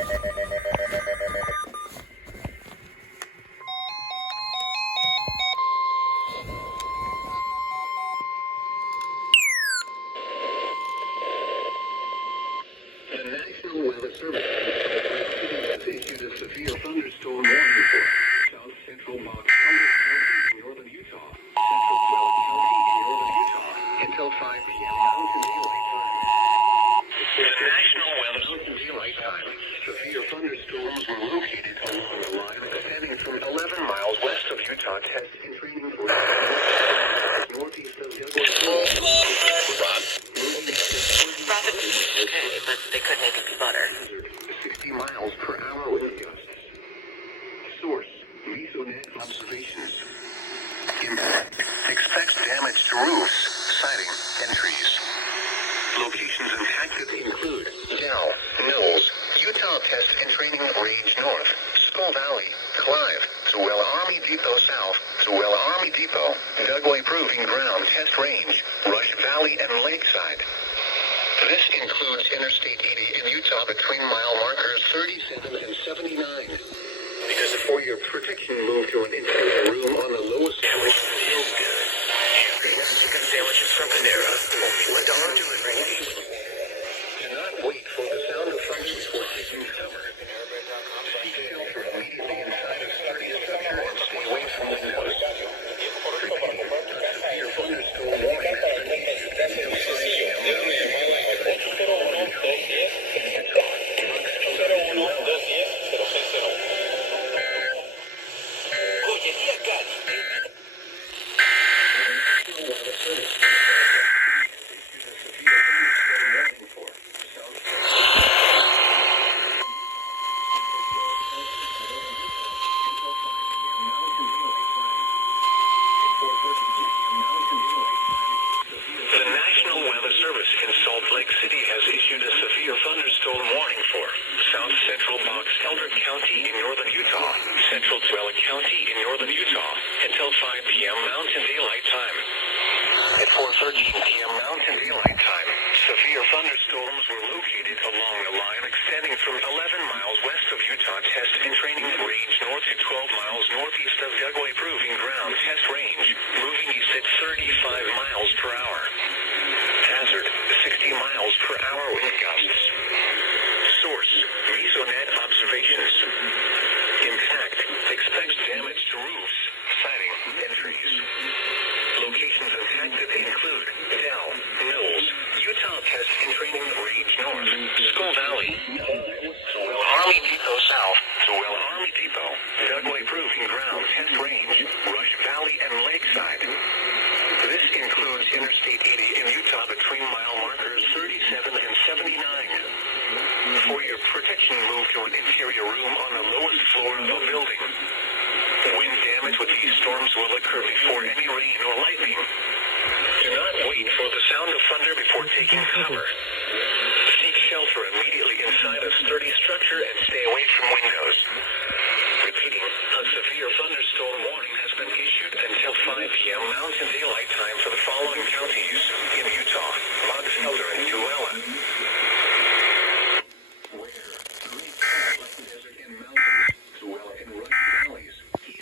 The National Weather Service has issued a severe thunderstorm warning for South Central Box Elder County in northern Utah, Central Dwell County in northern Utah, until 5 p.m. Mountain Daylight Time. The National Weather Mountain Daylight Time. Severe thunderstorms were located along the line extending from 11 miles west of Utah Test and Training Range, northeast of But they could maybe be butter. 60 miles per hour wind gusts. Source: Mesonet observations. Impact: expects damage to roofs, siding, and trees. Locations impacted include Dell, Mills, Utah Test and Training Range North, Skull Valley, Clive, Zoella Army Depot South, Zoella Army Depot, Dugway Proving Ground Test Range, Rush Valley, and Lakeside. This includes Interstate 80 in Utah between mile markers 37 and 79. Because for your protection, move to an interior room on the lowest floor. Chicken sandwiches from Panera. $1 to it, right? Do not wait for the sound of thunder before taking cover. Seek shelter immediately inside a sturdy structure and stay away from windows. Repeating, a severe thunderstorm warning has been issued until 5 p.m. County in northern Utah, Central Dwell County in northern Utah, until 5 p.m. Mountain Daylight Time. At 4:13 p.m. Mountain Daylight Time, severe thunderstorms were located along the line extending from 11 miles west of Utah Test and Training Range north to 12 miles northeast of Dugway Proving Ground Test Range, moving east at 35 miles per hour. Hazard: 60 miles per hour wind gusts. Source: Mesonet observations. Impact: expects damage to roofs, siding, and trees. Locations impacted include Dell, Mills, Utah Test and Training Range North, Skull Valley, Zoella Army Depot South, Zoella Army Depot, Dugway Proving Ground Test Range, Rush Valley, and Lakeside. This includes Interstate 80 in Utah between mile markers 37 and 79. For your protection, move to an interior room on the lowest floor of the building. Wind damage with these storms will occur before any rain or lightning. Do not wait for the sound of thunder before taking cover. Seek shelter immediately inside a sturdy structure and stay away from windows. Repeating, a severe thunderstorm warning has been issued until 5 p.m. Mountain Daylight Time for the following counties: in